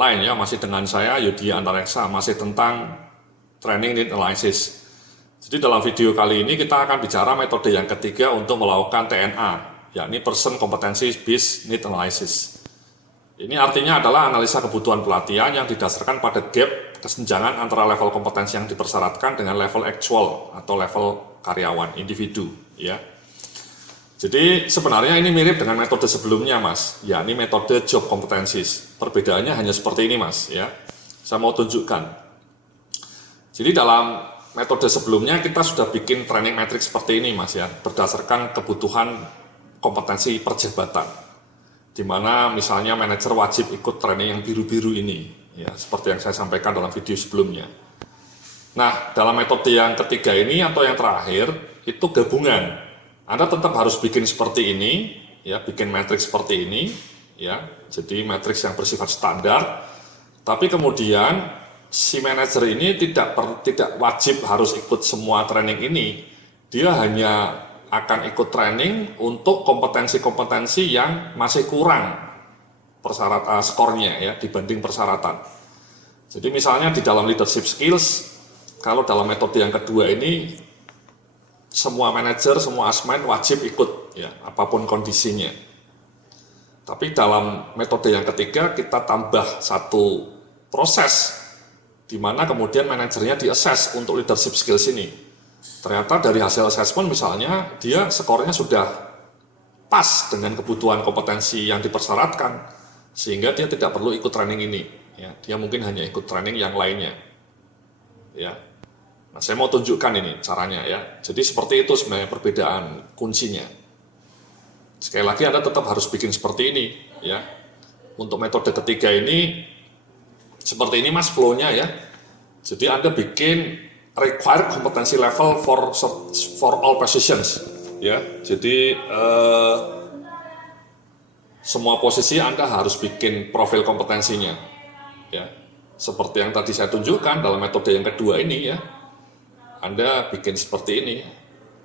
online ya, masih dengan saya Yudi Antareksa, masih tentang Training Need Analysis. Jadi dalam video kali ini kita akan bicara metode yang ketiga untuk melakukan TNA, yakni Person Competency Based Need Analysis. Ini artinya adalah analisa kebutuhan pelatihan yang didasarkan pada gap kesenjangan antara level kompetensi yang dipersyaratkan dengan level actual atau level karyawan, individu ya. Jadi sebenarnya ini mirip dengan metode sebelumnya Mas, yakni metode job competencies. Perbedaannya hanya seperti ini Mas ya. Saya mau tunjukkan. Jadi dalam metode sebelumnya kita sudah bikin training matrix seperti ini Mas ya, berdasarkan kebutuhan kompetensi perjabatan. Di mana misalnya manajer wajib ikut training yang biru-biru ini ya, seperti yang saya sampaikan dalam video sebelumnya. Nah, dalam metode yang ketiga ini atau yang terakhir itu gabungan. Anda tetap harus bikin seperti ini, ya, bikin matriks seperti ini, ya. Jadi matriks yang bersifat standar. Tapi kemudian si manajer ini tidak wajib harus ikut semua training ini. Dia hanya akan ikut training untuk kompetensi-kompetensi yang masih kurang persyaratan skornya ya dibanding persyaratan. Jadi misalnya di dalam leadership skills, kalau dalam metode yang kedua ini semua manajer, semua asmen wajib ikut ya, apapun kondisinya. Tapi dalam metode yang ketiga kita tambah satu proses di mana kemudian manajernya di-assess untuk leadership skills ini. Ternyata dari hasil assessment misalnya dia skornya sudah pas dengan kebutuhan kompetensi yang dipersyaratkan sehingga dia tidak perlu ikut training ini ya. Dia mungkin hanya ikut training yang lainnya. Ya. Nah, saya mau tunjukkan ini caranya ya. Jadi seperti itu sebenarnya perbedaan kuncinya. Sekali lagi Anda tetap harus bikin seperti ini ya. Untuk metode ketiga ini seperti ini Mas flow-nya ya. Jadi Anda bikin required competency level for all positions ya. Jadi semua posisi Anda harus bikin profil kompetensinya ya. Seperti yang tadi saya tunjukkan dalam metode yang kedua ini ya. Anda bikin seperti ini.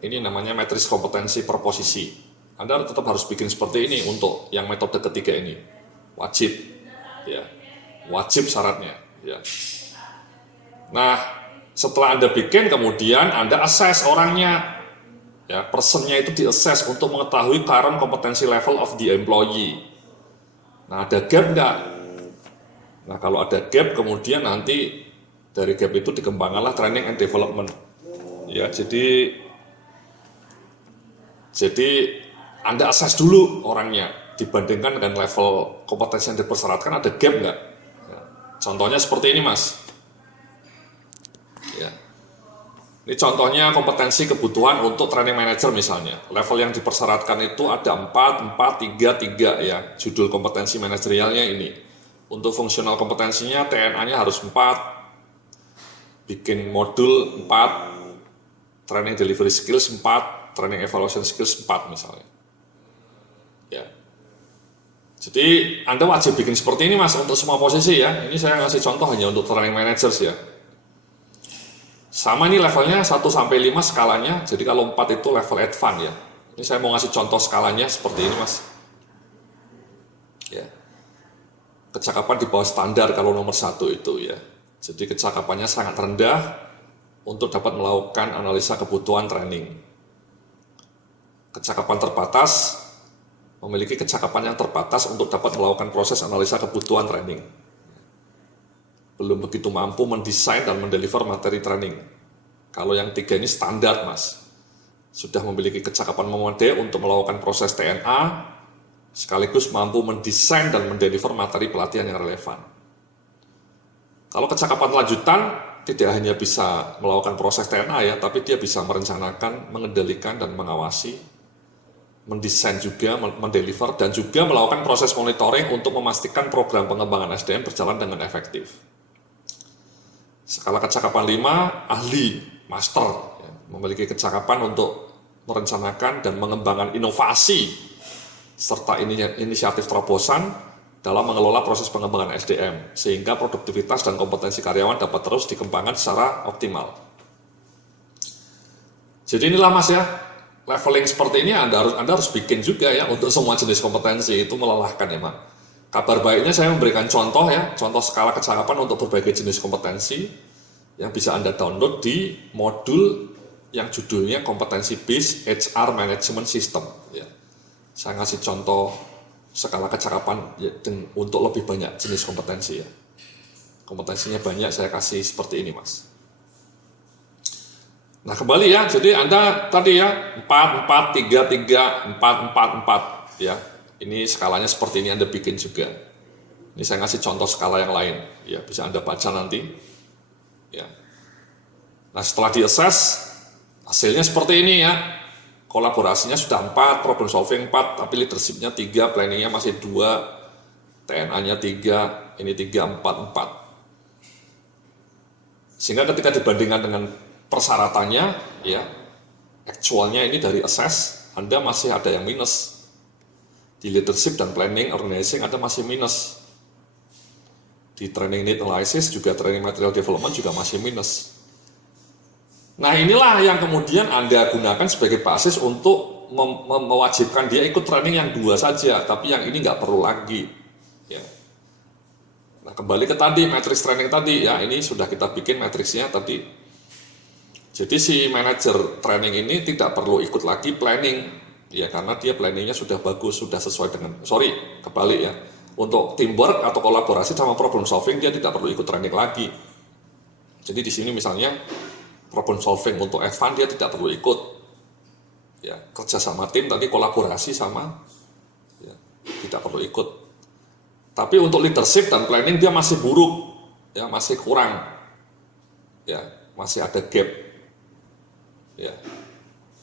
Ini namanya matriks kompetensi per posisi. Anda tetap harus bikin seperti ini untuk yang metode ketiga ini. Wajib ya. Wajib syaratnya ya. Nah, setelah Anda bikin kemudian Anda assess orangnya. Ya, personnya itu di-assess untuk mengetahui current competency level of the employee. Nah, ada gap enggak? Nah, kalau ada gap kemudian nanti dari gap itu dikembangkanlah training and development. Ya, jadi Anda assess dulu orangnya dibandingkan dengan level kompetensi yang dipersyaratkan ada gap enggak? Ya, contohnya seperti ini Mas. Ya. Ini contohnya kompetensi kebutuhan untuk training manager misalnya. Level yang dipersyaratkan itu ada 4, 4, 3, 3 ya. Judul kompetensi manajerialnya ini. Untuk fungsional kompetensinya TNA-nya harus 4. Bikin modul 4. Training delivery skills 4, training evaluation skills 4 misalnya. Ya. Jadi Anda wajib bikin seperti ini Mas untuk semua posisi ya. Ini saya ngasih contoh hanya untuk training managers ya. Sama ini levelnya 1 sampai 5 skalanya. Jadi kalau 4 itu level advance ya. Ini saya mau ngasih contoh skalanya seperti ini Mas. Ya. Kecakapan di bawah standar kalau nomor 1 itu ya. Jadi kecakapannya sangat rendah untuk dapat melakukan analisa kebutuhan training. Kecakapan terbatas, memiliki kecakapan yang terbatas untuk dapat melakukan proses analisa kebutuhan training. Belum begitu mampu mendesain dan mendeliver materi training. Kalau yang 3 ini standar Mas. Sudah memiliki kecakapan memadai untuk melakukan proses TNA, sekaligus mampu mendesain dan mendeliver materi pelatihan yang relevan. Kalau kecakapan lanjutan, tidak hanya bisa melakukan proses TNA ya, tapi dia bisa merencanakan, mengendalikan dan mengawasi, mendesain juga, mendeliver dan juga melakukan proses monitoring untuk memastikan program pengembangan SDM berjalan dengan efektif. Skala kecakapan 5, ahli, master, ya, memiliki kecakapan untuk merencanakan dan mengembangkan inovasi serta inisiatif terobosan dalam mengelola proses pengembangan SDM, sehingga produktivitas dan kompetensi karyawan dapat terus dikembangkan secara optimal. Jadi inilah Mas ya, leveling seperti ini Anda harus bikin juga ya untuk semua jenis kompetensi, itu melelahkan emang. Kabar baiknya saya memberikan contoh ya, contoh skala kecakapan untuk berbagai jenis kompetensi yang bisa Anda download di modul yang judulnya kompetensi based HR management system ya. Saya ngasih contoh skala kecakapan ya, untuk lebih banyak jenis kompetensi ya. Kompetensinya banyak, saya kasih seperti ini Mas. Nah kembali ya, jadi Anda tadi ya 4, 4, 3, 3, 4, 4, 4 ya. Ini skalanya seperti ini Anda bikin juga. Ini saya ngasih contoh skala yang lain, ya bisa Anda baca nanti. Ya. Nah setelah di-assess, hasilnya seperti ini ya. Kolaborasinya sudah 4, problem solving 4, tapi leadership-nya 3, planning-nya masih 2, TNA-nya 3, ini 3, 4, 4. Sehingga ketika dibandingkan dengan persyaratannya, ya, actualnya ini dari assess, Anda masih ada yang minus. Di leadership dan planning, organizing ada masih minus. Di training need analysis juga training material development juga masih minus. Nah inilah yang kemudian Anda gunakan sebagai basis untuk mewajibkan dia ikut training yang 2 saja, tapi yang ini nggak perlu lagi. Ya. Nah kembali ke tadi, matrix training tadi, ya ini sudah kita bikin matriksnya tadi. Jadi si manajer training ini tidak perlu ikut lagi planning. Ya karena dia planningnya sudah bagus, sudah sesuai dengan, kebalik ya. Untuk teamwork atau kolaborasi sama problem solving dia tidak perlu ikut training lagi. Jadi di sini misalnya problem solving untuk advance dia tidak perlu ikut. Ya kerja sama tim tadi kolaborasi sama, ya, tidak perlu ikut. Tapi untuk leadership dan planning dia masih buruk, ya masih kurang, ya masih ada gap. Ya,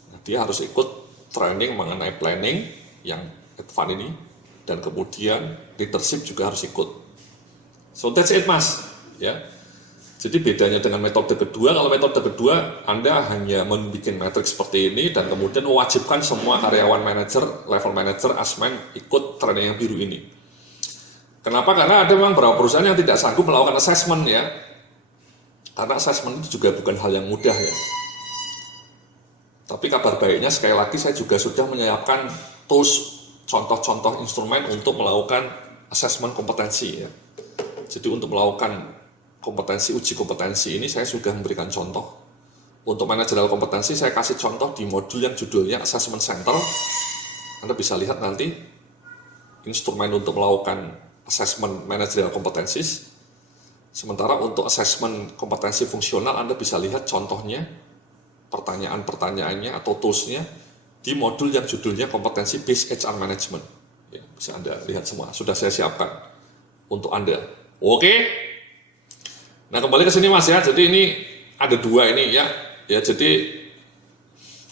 nah, dia harus ikut training mengenai planning yang advance ini dan kemudian leadership juga harus ikut. So that's it Mas ya. Jadi bedanya dengan metode kedua, kalau metode kedua Anda hanya membuat matriks seperti ini dan kemudian mewajibkan semua karyawan manajer, level manager, asmen ikut training yang biru ini. Kenapa? Karena ada memang beberapa perusahaan yang tidak sanggup melakukan assessment ya. Karena assessment itu juga bukan hal yang mudah ya. Tapi kabar baiknya sekali lagi saya juga sudah menyiapkan tools, contoh-contoh instrumen untuk melakukan assessment kompetensi ya. Jadi untuk melakukan kompetensi, uji kompetensi ini saya sudah memberikan contoh. Untuk manajerial kompetensi saya kasih contoh di modul yang judulnya Assessment Center. Anda bisa lihat nanti instrumen untuk melakukan assessment manajerial kompetensis. Sementara untuk assessment kompetensi fungsional Anda bisa lihat contohnya, pertanyaan-pertanyaannya atau toolsnya di modul yang judulnya kompetensi based HR management. Ya, bisa Anda lihat semua, sudah saya siapkan untuk Anda. Oke. Nah kembali ke sini Mas ya, jadi ini ada 2 ini ya. Ya jadi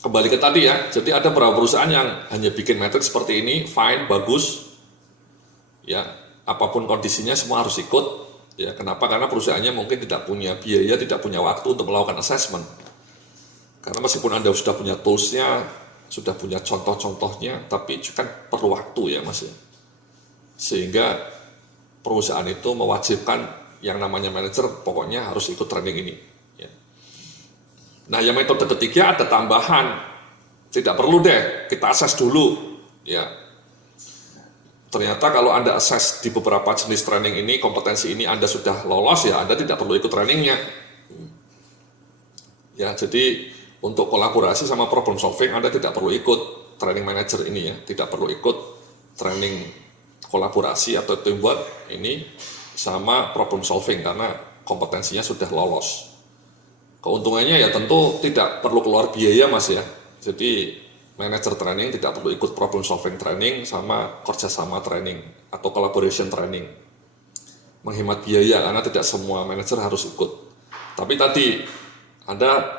kembali ke tadi ya, jadi ada beberapa perusahaan yang hanya bikin matriks seperti ini, fine, bagus. Ya, apapun kondisinya semua harus ikut. Ya, kenapa? Karena perusahaannya mungkin tidak punya biaya, tidak punya waktu untuk melakukan assessment. Karena meskipun Anda sudah punya toolsnya, sudah punya contoh-contohnya, tapi kan perlu waktu ya Mas ya. Sehingga perusahaan itu mewajibkan yang namanya manajer pokoknya harus ikut training ini. Ya. Nah yang metode ketiga ada tambahan, tidak perlu deh kita assess dulu. Ya. Ternyata kalau Anda assess di beberapa jenis training ini, kompetensi ini Anda sudah lolos ya Anda tidak perlu ikut trainingnya. Ya jadi untuk kolaborasi sama problem solving Anda tidak perlu ikut training manager ini ya, tidak perlu ikut training kolaborasi atau teamwork ini sama problem solving karena kompetensinya sudah lolos. Keuntungannya ya tentu tidak perlu keluar biaya Mas ya. Jadi manager training tidak perlu ikut problem solving training sama kerjasama training atau collaboration training. Menghemat biaya karena tidak semua manajer harus ikut. Tapi tadi Anda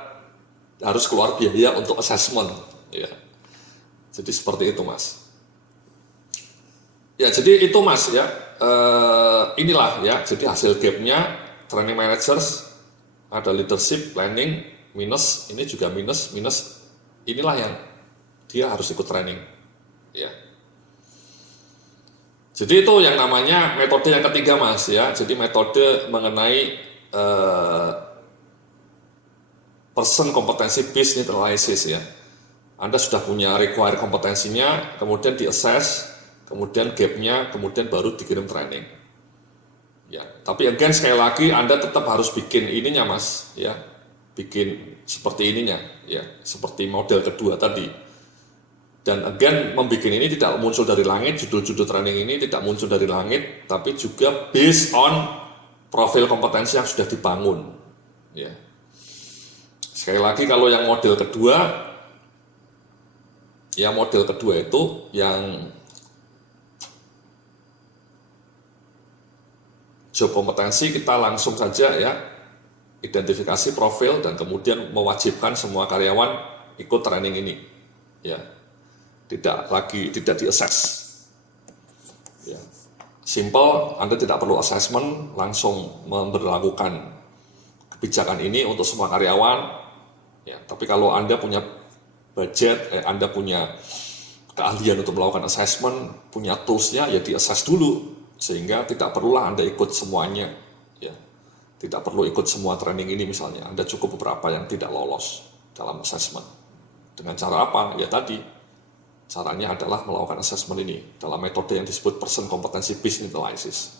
harus keluar biaya untuk assessment ya. Jadi seperti itu Mas. Ya jadi itu Mas ya. Inilah ya. Jadi hasil gapnya training managers ada leadership, planning minus, ini juga minus. Inilah yang dia harus ikut training ya. Jadi itu yang namanya metode yang ketiga Mas ya. Jadi metode mengenai person kompetensi based need analysis ya. Anda sudah punya require kompetensinya, kemudian di assess, kemudian gapnya, kemudian baru dikirim training. Ya, tapi again sekali lagi Anda tetap harus bikin ininya Mas, ya, bikin seperti ininya, ya, seperti model kedua tadi. Dan again membuat ini tidak muncul dari langit, judul-judul training ini tidak muncul dari langit, tapi juga based on profil kompetensi yang sudah dibangun. Ya. Sekali lagi kalau yang model kedua, ya model kedua itu yang job kompetensi kita langsung saja ya identifikasi profil dan kemudian mewajibkan semua karyawan ikut training ini, ya, tidak di-assess, ya. Simple, Anda tidak perlu assessment, langsung memberlakukan kebijakan ini untuk semua karyawan, ya. Tapi kalau Anda punya budget, Anda punya keahlian untuk melakukan assessment, punya toolsnya, ya di-assess dulu, sehingga tidak perlulah Anda ikut semuanya, ya. Tidak perlu ikut semua training ini misalnya, Anda cukup beberapa yang tidak lolos dalam assessment. Dengan cara apa? Ya tadi, caranya adalah melakukan assessment ini dalam metode yang disebut person competency based analysis.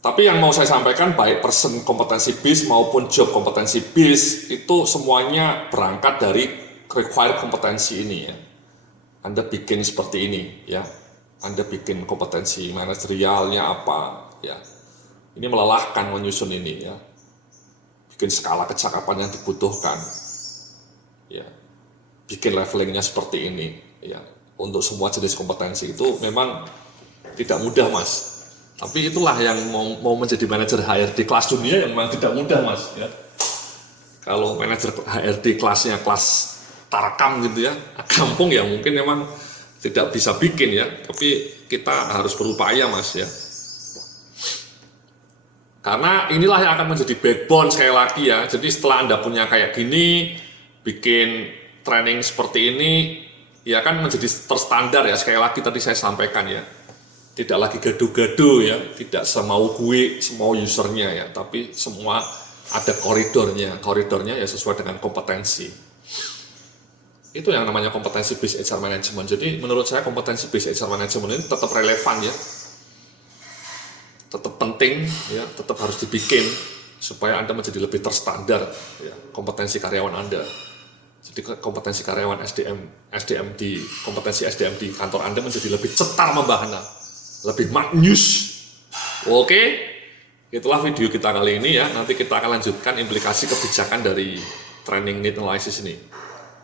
Tapi yang mau saya sampaikan, baik person competency based maupun job competency based itu semuanya berangkat dari required kompetensi ini, ya. Anda bikin seperti ini, ya. Anda bikin kompetensi manajerialnya apa, ya. Ini melelahkan menyusun ini, ya. Bikin skala kecakapan yang dibutuhkan, ya. Bikin levelingnya seperti ini, ya. Untuk semua jenis kompetensi itu memang tidak mudah, Mas. Tapi itulah yang mau menjadi manajer HRD kelas dunia yang memang tidak mudah, Mas, ya. Kalau manajer HRD kelasnya kelas Tarkam gitu ya, kampung ya mungkin memang tidak bisa bikin ya, tapi kita harus berupaya, Mas, ya. Karena inilah yang akan menjadi backbone sekali lagi ya. Jadi setelah Anda punya kayak gini, bikin training seperti ini, ya kan menjadi terstandar ya. Sekali lagi tadi saya sampaikan ya, tidak lagi gaduh-gaduh ya, tidak semau gue, semau usernya ya, tapi semua ada koridornya ya sesuai dengan kompetensi. Itu yang namanya kompetensi based HR management. Jadi menurut saya kompetensi based HR management ini tetap relevan ya, tetap penting ya, tetap harus dibikin supaya Anda menjadi lebih terstandar ya, kompetensi karyawan Anda. Jadi kompetensi karyawan SDM di kompetensi SDM di kantor Anda menjadi lebih cetar membahana, lebih maknyus. Oke, itulah video kita kali ini ya. Nanti kita akan lanjutkan implikasi kebijakan dari training need analysis ini.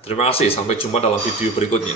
Terima kasih, sampai jumpa dalam video berikutnya.